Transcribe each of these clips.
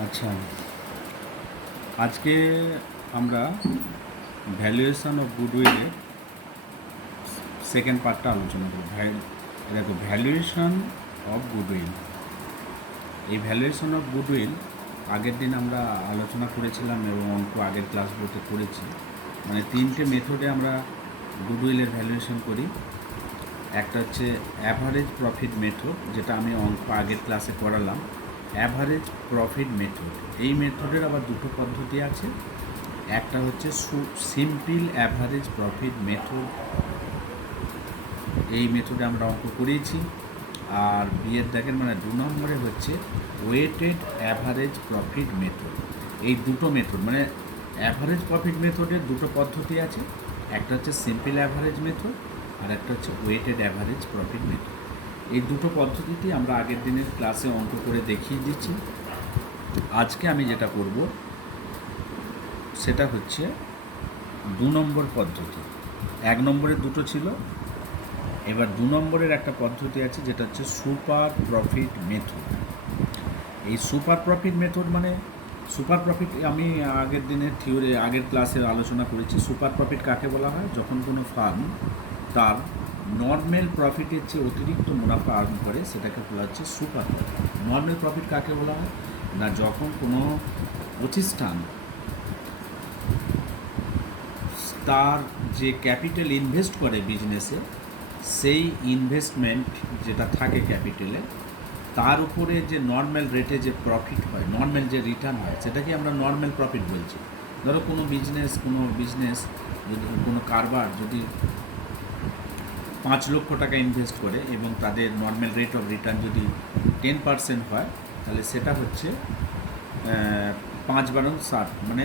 আচ্ছা, আজকে আমরা ভ্যালুয়েশন অফ গুডউইলের সেকেন্ড পার্টটা আলোচনা করব। দেখো, ভ্যালুয়েশন অফ গুডউইল। এই ভ্যালুয়েশন অফ গুডউইল আগের দিন আমরা আলোচনা করেছিলাম এবং অঙ্ক আগের ক্লাসগুলোতে করেছি। মানে তিনটে মেথডে আমরা গুডউইলের ভ্যালুয়েশন করি। একটা হচ্ছে অ্যাভারেজ প্রফিট মেথড, যেটা আমি অঙ্ক আগের ক্লাসে করালাম। অ্যাভারেজ প্রফিট মেথড, এই মেথডের আবার দুটো পদ্ধতি আছে। একটা হচ্ছে সিম্পল অ্যাভারেজ প্রফিট মেথড, এই মেথডে আমরা অঙ্ক করিয়েছি। আর বিয়ের দেখেন মানে 2 নম্বরে হচ্ছে ওয়েটেড অ্যাভারেজ প্রফিট মেথড। এই দুটো মেথড মানে অ্যাভারেজ প্রফিট মেথডের দুটো পদ্ধতি আছে। একটা হচ্ছে সিম্পল অ্যাভারেজ মেথড আর একটা হচ্ছে ওয়েটেড অ্যাভারেজ প্রফিট মেথড। এই দুটো পদ্ধতিটি আমরা আগের দিনের ক্লাসে অঙ্ক করে দেখিয়ে দিচ্ছি। আজকে আমি যেটা করব সেটা হচ্ছে 2 নম্বর পদ্ধতি। 1 নম্বরের দুটো ছিল, এবার 2 নম্বরের একটা পদ্ধতি আছে যেটা হচ্ছে সুপার প্রফিট মেথড। এই সুপার প্রফিট মেথড মানে সুপার প্রফিট আমি আগের দিনের আগের ক্লাসে আলোচনা করেছি। সুপার প্রফিট কাকে বলা হয়? যখন কোনো ফার্ম তার নর্মাল প্রফিটের চেয়ে অতিরিক্ত মুনাফা আর্ন করে, সেটাকে বলা হচ্ছে সুপার প্রফিট। নর্মাল প্রফিট কাকে বলা হয় না, যখন কোনো প্রতিষ্ঠান তার যে ক্যাপিটাল ইনভেস্ট করে বিজনেসে, সেই ইনভেস্টমেন্ট যেটা থাকে ক্যাপিটালে, তার উপরে যে নর্মাল রেটে যে প্রফিট হয়, নর্মাল যে রিটার্ন হয়, সেটাকে আমরা নর্মাল প্রফিট বলছি। ধরো কোনো বিজনেস যদি কোনো কারবার যদি 5 লক্ষ টাকা ইনভেস্ট করে এবং তাদের নর্মাল রেট অফ রিটার্ন যদি 10% হয়, তাহলে সেটা হচ্ছে 5×60 মানে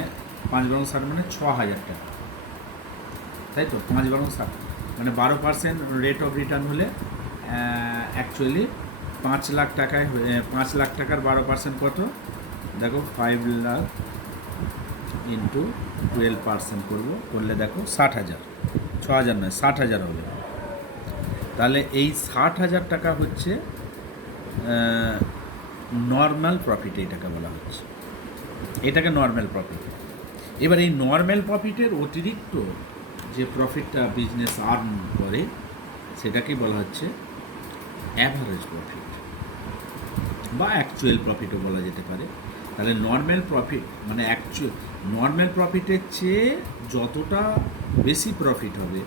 5×60 মানে 6,000 টাকা, তাই তো? 5×60 মানে 12% রেট অফ রিটার্ন হলে অ্যাকচুয়ালি 5 লাখ টাকায় 5 লাখ টাকার 12% কত? দেখো 5 লাখ ইন্টু 12% করলে দেখো 60,000, 6,000 নয় 60,000 হবে। তাহলে এই 60,000 টাকা হচ্ছে নর্মাল প্রফিট, এইটাকে বলা হচ্ছে, এটাকে নর্মাল প্রফিট। এবার এই নর্মাল প্রফিটের অতিরিক্ত যে প্রফিটটা বিজনেস আর্ন করে, সেটাকেই বলা হচ্ছে অ্যাভারেজ প্রফিট বা অ্যাকচুয়াল প্রফিটও বলা যেতে পারে। তাহলে নর্মাল প্রফিট মানে নর্মাল প্রফিটের চেয়ে যতটা বেশি প্রফিট হবে,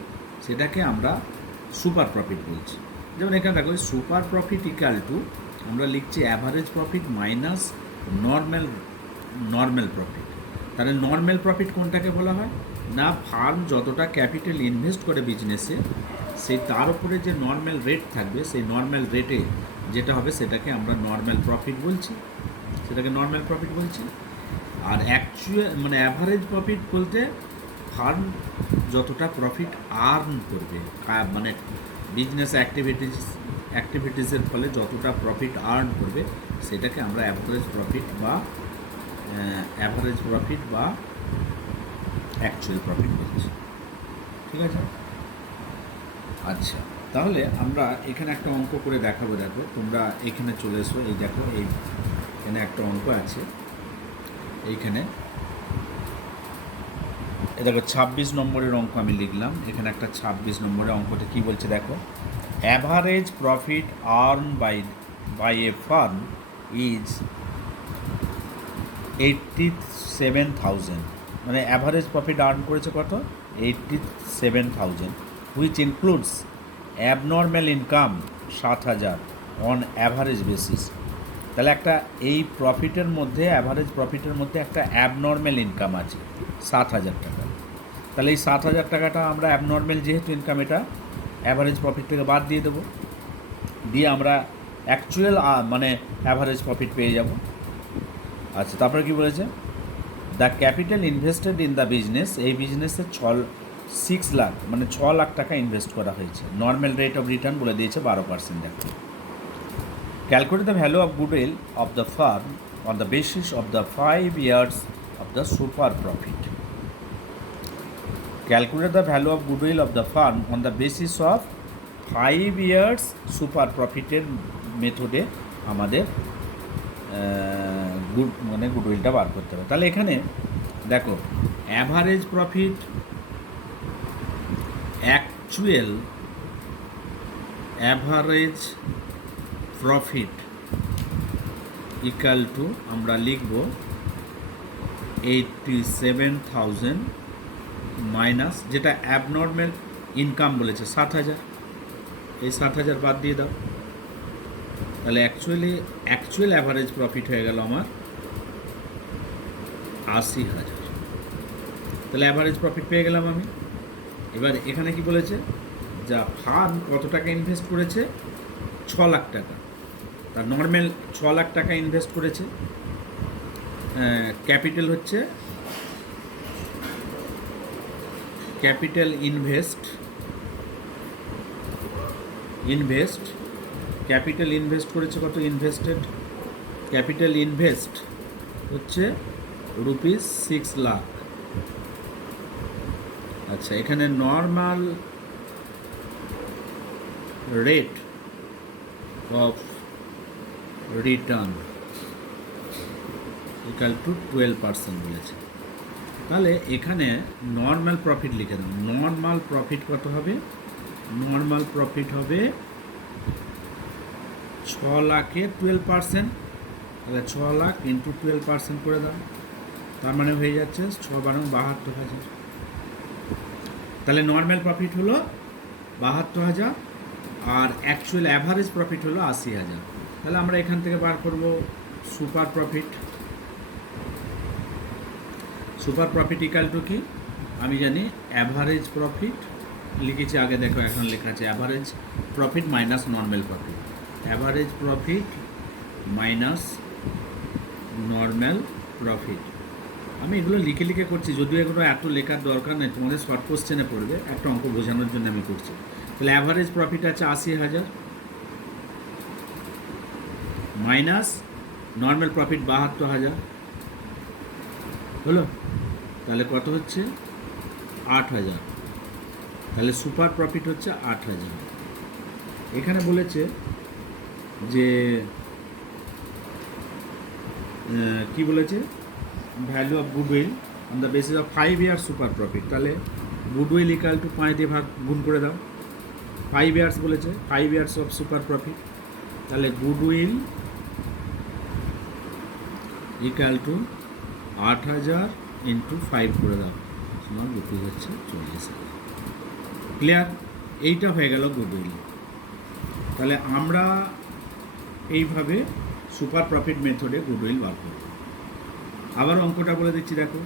সেটাকে আমরা সুপার প্রফিট বলছি। যেমন এখানে দেখো, সুপার প্রফিট ইকাল টু আমরা লিখছি average profit minus normal profit. তাহলে নর্মাল প্রফিট কোনটাকে বলা হয় না, ফার্ম যতটা ক্যাপিটাল ইনভেস্ট করে বিজনেসে, সেই তার উপরে যে নর্মাল রেট থাকবে, সেই নর্মাল রেটে যেটা হবে সেটাকে আমরা নর্মাল প্রফিট বলছি, আর অ্যাকচুয়াল মানে অ্যাভারেজ প্রফিট বলতে ফার্ম যতটা প্রফিট আর্ন করবে, মানে বিজনেস অ্যাক্টিভিটিসের ফলে যতটা প্রফিট আর্ন করবে, সেটাকে আমরা অ্যাভারেজ প্রফিট বা অ্যাকচুয়াল প্রফিট বলছি। ঠিক আছে? আচ্ছা, তাহলে আমরা এখানে একটা অঙ্ক করে দেখাবো। দেখো, তোমরা এখানে চলে এসো। এই দেখো, এখানে একটা অঙ্ক আছে। এইখানে দেখো 26 নম্বরের অঙ্ক আমি লিখলাম। এখানে একটা 26 নম্বরের অঙ্কটা কী বলছে দেখো, average profit earn by a firm is 87,000। মানে অ্যাভারেজ প্রফিট আর্ন করেছে কত? 87,000, which includes abnormal income 7,000 on average basis. তাহলে একটা এই প্রফিটের মধ্যে, অ্যাভারেজ প্রফিটের মধ্যে একটা অ্যাবনর্মাল ইনকাম আছে 7,000 টাকা। তাহলে এই 7,000 টাকাটা আমরা অ্যাবনর্মাল যেহেতু ইনকাম, এটা অ্যাভারেজ প্রফিট থেকে বাদ দিয়ে দেবো, দিয়ে আমরা অ্যাকচুয়াল মানে অ্যাভারেজ প্রফিট পেয়ে যাব। আচ্ছা, তারপরে কী বলেছে? The capital invested in the business, এই বিজনেসে 6 লাখ মানে 6 লাখ টাকা ইনভেস্ট করা হয়েছে। নর্মাল রেট অফ রিটার্ন বলে দিয়েছে 12%। দেখো, calculate the value of goodwill of the firm on the basis of the 5 years of the super profit. Calculate the value of goodwill of the firm on the basis of 5 years super প্রফিটের মেথডে আমাদের গুডউইলটা বার করতে হবে। তাহলে এখানে দেখো average profit average profit equal to আমরা লিখব 87,000 মাইনাস যেটা অ্যাবনর্মাল ইনকাম বলেছে 7,000, এই 7,000 বাদ দিয়ে দাও। তাহলে অ্যাকচুয়াল অ্যাভারেজ প্রফিট হয়ে গেল আমার 80,000। তাহলে অ্যাভারেজ প্রফিট পেয়ে গেলাম আমি। এবার এখানে কি বলেছে, যা ফার্ম কত টাকা ইনভেস্ট করেছে, 6 লাখ টাকা। তার নর্মাল 6 লাখ টাকা ইনভেস্ট করেছে। ক্যাপিটাল হচ্ছে ক্যাপিটাল ইনভেস্ট করেছে কত, ক্যাপিটাল ইনভেস্ট হচ্ছে ₹6 লাখ। আচ্ছা, এখানে normal rate of return equal to 12% বলেছে। তাহলে এখানে নর্মাল প্রফিট লিখে দাও। নর্মাল প্রফিট কত হবে, নর্মাল প্রফিট হবে 6 লাখে 12%। তাহলে 6 লাখ ইন্টু 12% করে দাও, তার মানে হয়ে যাচ্ছে 6 বারং 72,000। তাহলে নর্মাল প্রফিট হলো 72,000 আর অ্যাকচুয়াল অ্যাভারেজ প্রফিট হলো 80,000। তাহলে আমরা এখান থেকে বার করব super profit. Super profit equal to কি, আমি জানি অ্যাভারেজ প্রফিট লিখেছি আগে, দেখো এখন লেখা আছে average profit minus normal profit. Average profit minus normal profit. আমি এগুলো লিখে করছি, যদিও এগুলো এত লেখার দরকার নেই, তোমাদের শর্ট কোশ্চেনে পড়বে, একটা অঙ্ক বোঝানোর জন্য আমি করছি। তাহলে অ্যাভারেজ প্রফিট আছে 80,000 মাইনাস নর্মাল প্রফিট 72,000 হলো। তাহলে কত হচ্ছে 8,000। তাহলে সুপার প্রফিট হচ্ছে 8,000। এখানে বলেছে যে কি বলেছে, value of goodwill on the basis of 5 years super profit. তাহলে গুডউইল ইকাল টু 5 দিয়ে গুণ করে দাও। 5 ইয়ার্স বলেছে, 5 ইয়ার্স অফ সুপার প্রফিট। তাহলে গুডউইল ইকাল টু 8,000 ইন্টু 5 করে দাও, তোমার গুডউইল হচ্ছে 40,000। ক্লিয়ার? এইটা হয়ে গেল গুডউইল। তাহলে আমরা এইভাবে সুপার প্রফিট মেথডে গুডউইল বার করব। আবার অঙ্কটা বলে দিচ্ছি, দেখো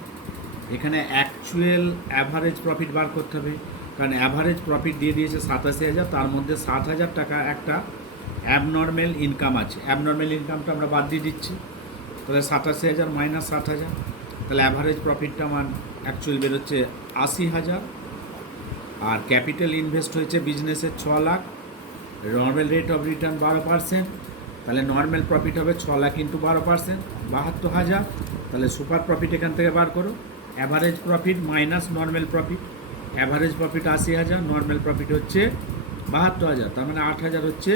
এখানে অ্যাকচুয়াল অ্যাভারেজ প্রফিট বার করতে হবে, কারণ অ্যাভারেজ প্রফিট দিয়ে দিয়েছে 87,000, তার মধ্যে 7,000 টাকা একটা অ্যাবনর্মাল ইনকাম আছে। অ্যাবনর্মাল ইনকামটা আমরা বাদ দিয়ে দিচ্ছি। তাহলে 87,000 মাইনাস 7,000, তাহলে অ্যাভারেজ প্রফিটটা আমার অ্যাকচুয়াল বেরোচ্ছে 80,000। আর ক্যাপিটাল ইনভেস্ট হয়েছে বিজনেসের 6 lakh, normal rate of return 12%। তাহলে নর্মাল প্রফিট হবে 6 লাখ ইন্টু 12%, 72,000। তাহলে সুপার প্রফিট এখান থেকে বার করো, average profit minus normal profit. Average profit 80,000, normal profit হচ্ছে 72,000, তার মানে 8,000 হচ্ছে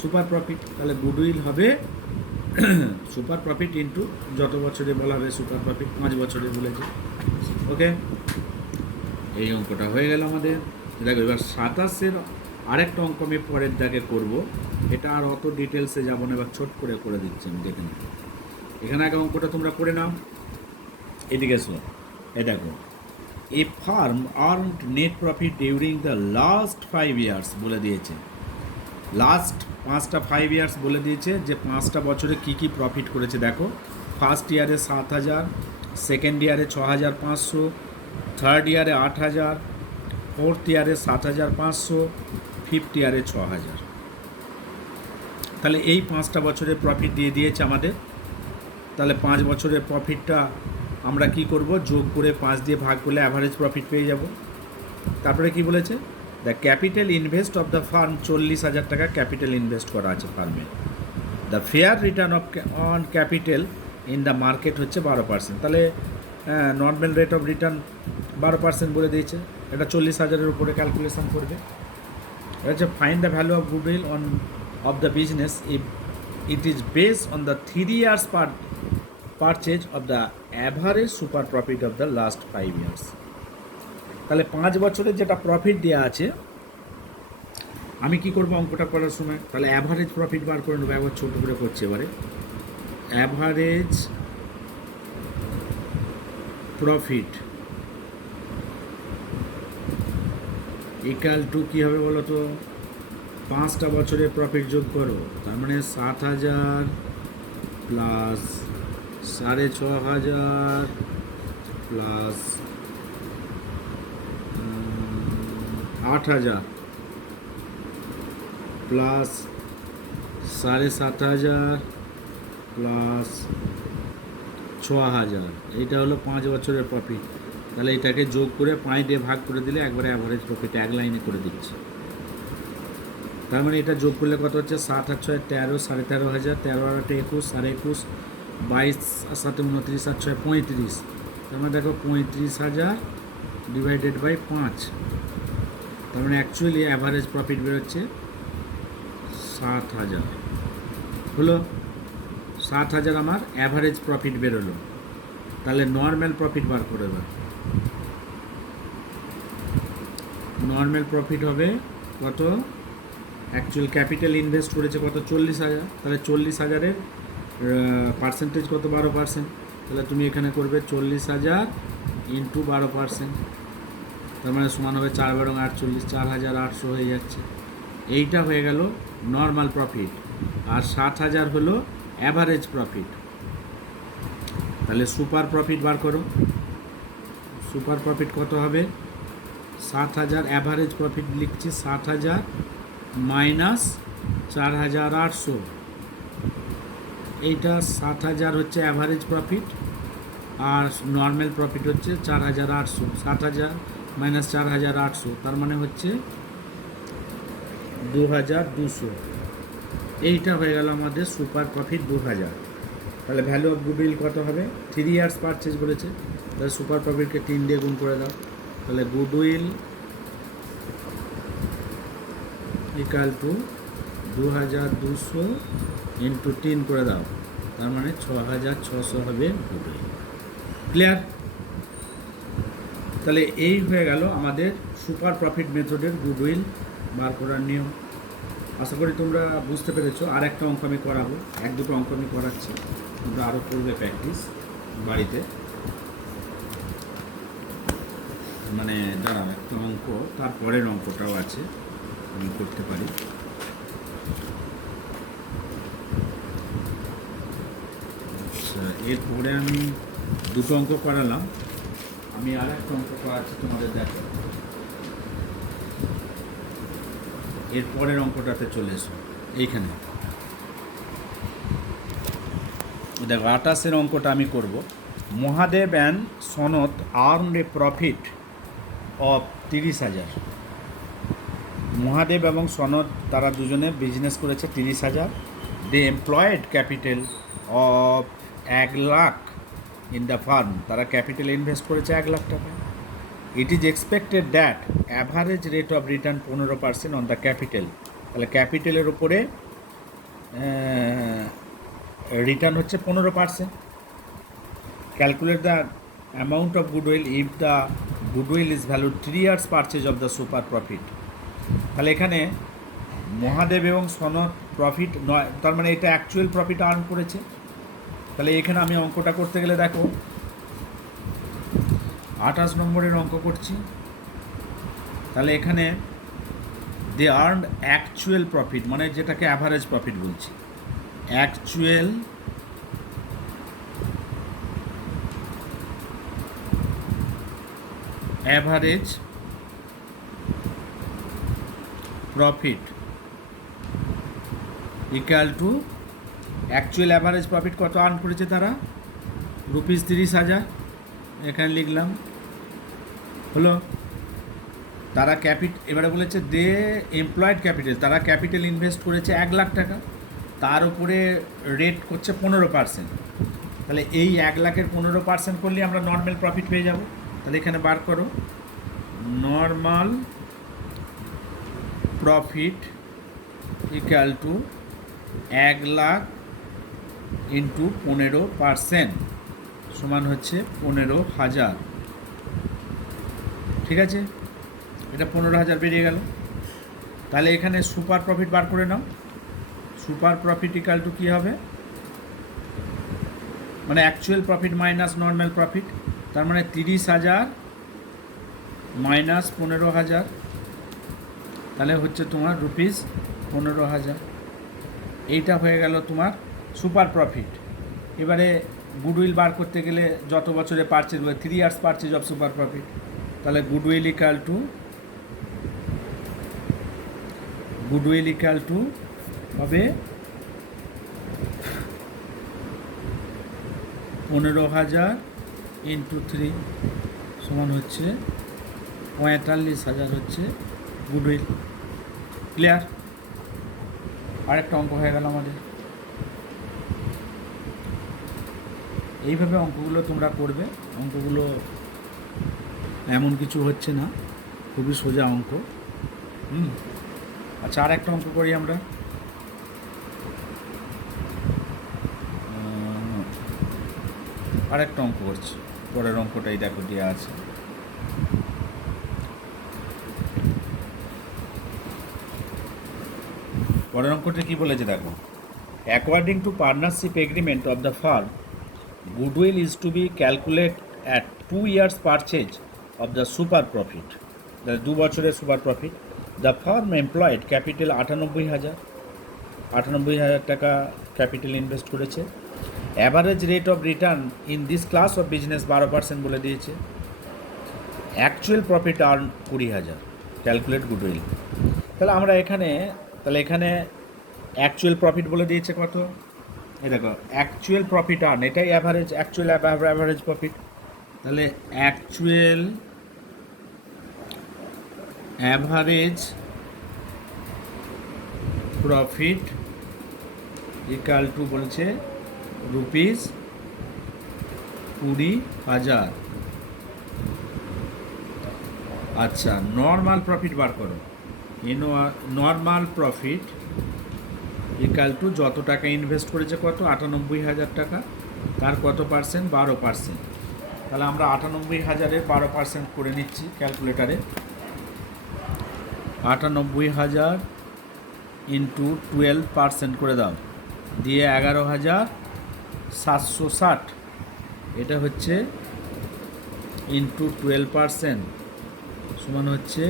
সুপার প্রফিট। তাহলে গুডউইল হবে সুপার প্রফিট ইন্টু যত বছরে বলা হবে সুপার প্রফিট, 5 বছরে বলেছে। ওকে, এই অঙ্কটা হয়ে গেল আমাদের। দেখো এবার 27-এর আরেকটা অঙ্ক আমি পরের দাগে করবো, এটা আর অত ডিটেলসে যাবো না, এবার ছোট করে দিচ্ছি আমি, দেখে নিই। এখানে আগে অঙ্কটা তোমরা করে নাও। এদিকে এসো, এই দেখো, a firm earned net profit during the last 5 years বলে দিয়েছে। লাস্ট 5 ইয়ার্স বলে দিয়েছে যে 5টা বছরে কি কি প্রফিট করেছে। দেখো ফার্স্ট ইয়ারে 7,000, সেকেন্ড ইয়ারে 6,500, থার্ড ইয়ারে 8,000, ফোর্থ ইয়ারে 7,500, ফিফথ ইয়ারে 6,000। তাহলে এই 5টা বছরের প্রফিট দিয়ে দিয়েছে আমাদের। তাহলে 5 বছরের প্রফিটটা আমরা কি করব, যোগ করে 5 দিয়ে ভাগ করলে অ্যাভারেজ প্রফিট পেয়ে যাব। তারপরে কি বলেছে, the capital invest of the farm 40,000 টাকা ক্যাপিটাল ইনভেস্ট করা আছে ফার্মে। The fair return on capital in the market হচ্ছে 12%। তাহলে নর্মাল রেট অফ রিটার্ন 12% বলে দিয়েছে। এটা 40,000-এর উপরে ক্যালকুলেশন করবে। এটা হচ্ছে find the value of goodwill of the business if it is based on the 3 years purchase of the average super profit of the last 5 years. তাহলে 5 বছরের যেটা প্রফিট দেওয়া আছে, আমি কি করবো অঙ্কটা করার সময়, তাহলে অ্যাভারেজ প্রফিট বার করে নেবো। একবার ছোটো করে করছি এবারে। অ্যাভারেজ প্রফিট ইকাল টু কী হবে বলো তো, 5টা বছরের প্রফিট যোগ করো, তার মানে 7,000 প্লাস 6,500 প্লাস 8,000 প্লাস 7,500 প্লাস 6,000, এইটা হলো 5 বছরের প্রফিট। তাহলে এটাকে যোগ করে 5 দিয়ে ভাগ করে দিলে একবারে অ্যাভারেজ প্রফিট এক লাইনে করে দিচ্ছি। তার মানে এটা যোগ করলে কত হচ্ছে, 7 আর 6 13, 13,500, 13 আর 8 21, 21, 22 আর 7 29, আর 6 35। তার মানে দেখো 35,000 ডিভাইডেড বাই 5। তার মানে অ্যাকচুয়ালি অ্যাভারেজ প্রফিট বেরোচ্ছে 7,000। হলো 7,000 আমার অ্যাভারেজ প্রফিট বেরোলো। তাহলে নর্মাল প্রফিট বার করে এবার। নর্মাল প্রফিট হবে কত, অ্যাকচুয়াল ক্যাপিটাল ইনভেস্ট করেছে কত, 40,000। তাহলে 40,000-এর পার্সেন্টেজ কত, 12%। তাহলে তুমি এখানে করবে 40,000 ইন্টু 12%, তার মানে সমান হবে 4 বারং 48, 4,800 হয়ে যাচ্ছে। এইটা হয়ে গেল নর্মাল প্রফিট। আর 7,000 হলো অ্যাভারেজ প্রফিট। তাহলে সুপার প্রফিট বার করো। সুপার প্রফিট কত হবে, 7,000 অ্যাভারেজ প্রফিট লিখছি, 7,000 মাইনাস 4,800। এইটা 7,000 হচ্ছে অ্যাভারেজ প্রফিট, আর নর্মাল প্রফিট হচ্ছে 4,800। 7,000 মাইনাস 4,800, তার মানে হচ্ছে 2,200। এইটা হয়ে গেল আমাদের সুপার প্রফিট 2,000। তাহলে ভ্যালু অফ গুডউইল কত হবে, 3 ইয়ার্স পারচেজ বলেছে, তাহলে সুপার প্রফিটকে 3 দিয়ে গুণ করে দাও। তাহলে গুডউইল ইকাল টু 2,200 ইন্টু 3 করে দাও, তার মানে 6,600 হবে গুডউইল। ক্লিয়ার? তাহলে এই হয়ে গেল আমাদের সুপার প্রফিট মেথডের গুডউইল বার করার নিয়ম। আশা করি তোমরা বুঝতে পেরেছো। আর একটা অঙ্ক আমি করাবো, 1-2টো অঙ্ক আমি করাচ্ছি, তোমরা আরও করবে প্র্যাকটিস বাড়িতে। মানে দাঁড়াও, একটা অঙ্ক তারপরের অঙ্কটাও আছে, আমি করতে পারি। আচ্ছা, এরপরে আমি 2টো অঙ্ক করালাম, আমি আর একটা অঙ্ক করাচ্ছি তোমাদের, দেখো। এরপরের অঙ্কটাতে চলে এসো, এইখানে দেখো 28-এর অঙ্কটা আমি করব। Mahadev and Sanat earned a profit of 30,000। Mahadev এবং সনত তারা দুজনে বিজনেস করেছে 30,000। They employed capital of 1 lakh in the firm. তারা ক্যাপিটাল ইনভেস্ট করেছে 1 লাখ টাকা। It is expected that average rate of return 15% on the capital. তাহলে ক্যাপিটালের উপরে রিটার্ন হচ্ছে 15%। Calculate the amount of goodwill if the goodwill is valued 3 years purchase of the super profit. তাহলে এখানে মহাদেব এবং সনত প্রফিট নয়, তার মানে এটা অ্যাকচুয়াল প্রফিট আর্ন করেছে। তাহলে এখানে আমি অঙ্কটা করতে গেলে দেখো 28 নম্বরের অঙ্ক করছি। তাহলে এখানে দে আর্নড অ্যাকচুয়াল প্রফিট, মানে যেটাকে অ্যাভারেজ প্রফিট বলছি, actual average profit equal to actual average profit কত আর্ন করেছে তারা, ₹30,000। এখানে লিখলাম, হলো। তারা এবারে বলেছে দে এমপ্লয়েড ক্যাপিটাল, তারা ক্যাপিটাল ইনভেস্ট করেছে 1 লাখ টাকা, তার উপরে রেট করছে 15%। তাহলে এই 1 লাখের 15% করলে আমরা নর্মাল প্রফিট পেয়ে যাব। তাহলে এখানে বার করো, normal profit equal to 1 lakh into 15% সমান হচ্ছে 15,000। ঠিক আছে, এটা 15,000 বেরিয়ে গেল। তাহলে এখানে সুপার প্রফিট বার করে নাও। সুপার প্রফিট ইকাল টু কী হবে, মানে actual profit minus normal profit, তার মানে 30,000 মাইনাস 15,000, তাহলে হচ্ছে তোমার রুপিস 15,000। এইটা হয়ে গেল তোমার সুপার প্রফিট। এবারে গুডউইল বার করতে গেলে যত বছরে পারচেজ হবে 3 years purchase of super profit, তাহলে গুডউইল ইকাল টু হবে 15,000 ইন্টু 3 সমান হচ্ছে 45,000 হচ্ছে গুডউইল। ক্লিয়ার? আরেকটা অঙ্ক হয়ে গেল আমাদের। এইভাবে অঙ্কগুলো তোমরা করবে। অঙ্কগুলো এমন কিছু হচ্ছে না, খুবই সোজা অঙ্ক। আচ্ছা, আর একটা অঙ্ক করি আমরা। আরেকটা অঙ্ক করছি, পরের অঙ্কটাই দেখো দেওয়া আছে। পরের অঙ্কটা কী বলেছে দেখো, according to partnership agreement of the farm, goodwill is to be calculated at 2 years purchase of the super profit, the 2 বছরের super profit. The farm employed capital 98,000 টাকা ক্যাপিটাল ইনভেস্ট করেছে। Average rate of return in this class of business 12% বলে দিয়েছে। Actual profit earn 20,000, calculate goodwill. তাহলে এখানে actual profit বলে দিয়েছে কত, এই দেখো অ্যাকচুয়াল প্রফিট আর্ন, এটাই অ্যাভারেজ, অ্যাকচুয়াল অ্যাভারেজ প্রফিট। তাহলে actual average profit equal to বলছে রুপিস 20,000। আচ্ছা, নর্মাল প্রফিট বার করো। নর্মাল প্রফিট ইকাল টু যত টাকা ইনভেস্ট করেছে কত, 98,000 টাকা, তার কত পার্সেন্ট, 12%। তাহলে আমরা 98,000-এর 12% করে নিচ্ছি ক্যালকুলেটারে। 98,000 ইন্টু 12% করে দাও, দিয়ে 11,760। এটা হচ্ছে ইন্টু 12% সমান হচ্ছে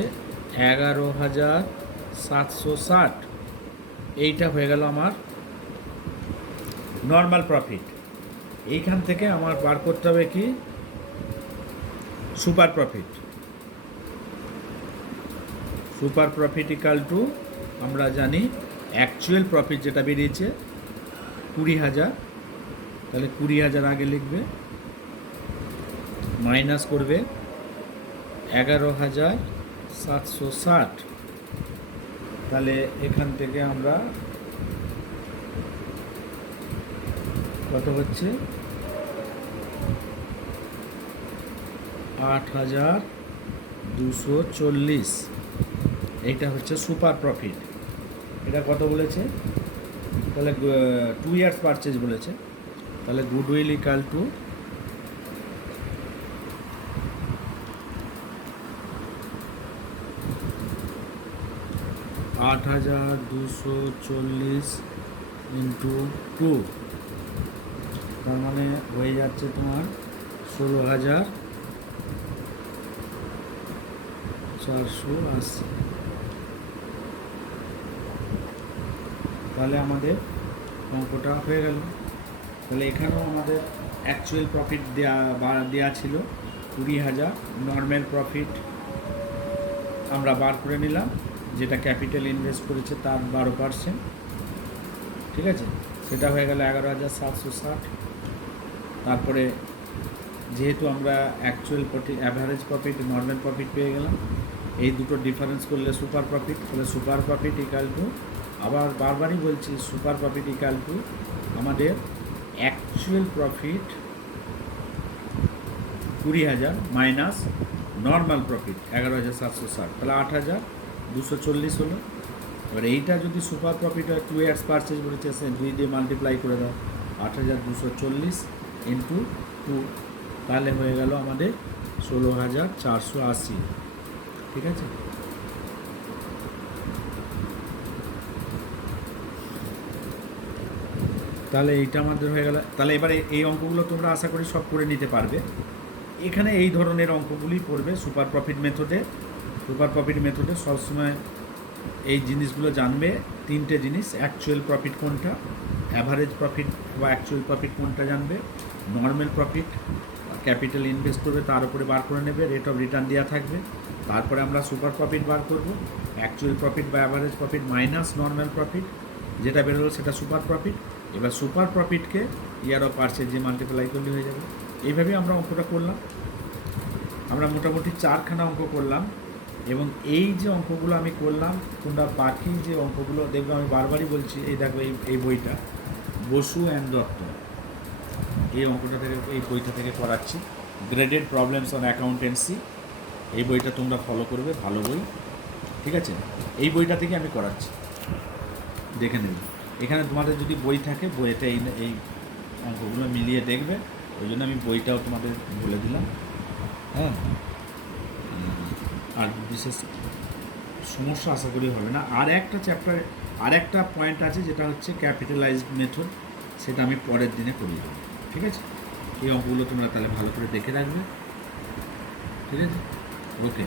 11,760। এইটা হয়ে গেল আমার নর্মাল প্রফিট। এইখান থেকে আমার বার করতে হবে কি, super profit. Super profit equal to আমরা জানি অ্যাকচুয়াল প্রফিট যেটা বেরিয়েছে 20,000, তাহলে 20,000 আগে লিখবে, মাইনাস করবে 11,760। তাহলে এখান থেকে আমরা কত হচ্ছে 8,240। এইটা হচ্ছে সুপার প্রফিট। এটা কত বলেছে, তাহলে 2 ইয়ার্স পারচেজ বলেছে। তাহলে গুডউইল ইকাল টু 8,240 ইন্টু 2, তার মানে হয়ে যাচ্ছে তোমার 16,480। তাহলে আমাদের অঙ্কটা হয়ে গেল। তাহলে এখানেও আমাদের অ্যাকচুয়াল প্রফিট দেওয়া ছিল 20,000, নর্মাল প্রফিট আমরা বার করে নিলাম, যেটা ক্যাপিটাল ইনভেস্ট করেছে তার 12%। ঠিক আছে, সেটা হয়ে গেল 11,760। তারপরে যেহেতু আমরা actual profit, average profit, normal profit পেয়ে গেলাম, এই দুটো ডিফারেন্স করলে সুপার প্রফিট। তাহলে সুপার প্রফিট ইকাল টু, আবার বারবারই বলছি, সুপার প্রফিট ইকাল টু আমাদের actual profit 20,000 minus normal profit 11,760, তাহলে 8,240 হলো। এবার এইটা যদি সুপার প্রফিট হয়, 2 ইয়ার্স পারচেজ বলেছে, 2 দিয়ে মাল্টিপ্লাই করে দাও, 8,240 ইন্টু 2, তাহলে হয়ে গেল আমাদের 16,480। ঠিক আছে, তাহলে এইটা আমাদের হয়ে গেল। তাহলে এবারে এই অঙ্কগুলো তোমরা আশা করি সব করে নিতে পারবে। এখানে এই ধরনের অঙ্কগুলি পড়বে সুপার প্রফিট মেথডে। সুপার প্রফিট মেথডে সবসময় এই জিনিসগুলো জানবে, তিনটে জিনিস: অ্যাকচুয়াল প্রফিট কোনটা, অ্যাভারেজ প্রফিট বা অ্যাকচুয়াল প্রফিট কোনটা জানবে, নর্মাল প্রফিট ক্যাপিটাল ইনভেস্ট করবে তার উপরে বার করে নেবে, রেট অফ রিটার্ন দেওয়া থাকবে। তারপরে আমরা সুপার প্রফিট বার করব, অ্যাকচুয়াল প্রফিট বা average profit minus normal profit, যেটা বেরোলো সেটা সুপার প্রফিট। এবার সুপার প্রফিটকে ইয়ার অফ পারচেজ যে মাল্টিপ্লাই করলে হয়ে যাবে। এইভাবেই আমরা অঙ্কটা করলাম। আমরা মোটামুটি 4খানা অঙ্ক করলাম, এবং এই যে অঙ্কগুলো আমি করলাম তোমরা বাকি যে অঙ্কগুলো দেখবে, আমি বারবারই বলছি, এই দেখো এই বইটা বসু অ্যান্ড দত্ত, এই অঙ্কটা থেকে এই বইটা থেকে করাচ্ছি, গ্রেডেড প্রবলেমস অন অ্যাকাউন্টেন্সি। এই বইটা তোমরা ফলো করবে, ভালো বই। ঠিক আছে, এই বইটা থেকে আমি করাচ্ছি, দেখে নেবে। এখানে তোমাদের যদি বই থাকে বইটা এই অঙ্কগুলো মিলিয়ে দেখবে, ওই জন্য আমি বইটাও তোমাদের বলে দিলাম। হ্যাঁ, আর বিশেষ সমস্যা আশা করি হবে না। আর একটা চ্যাপ্টারে আর একটা পয়েন্ট আছে, যেটা হচ্ছে ক্যাপিটালাইজড মেথড, সেটা আমি পরের দিনে করিয়ে দেবো। ঠিক আছে, এই অঙ্কগুলো তোমরা তাহলে ভালো করে দেখে রাখবে। ঠিক আছে, ওকে।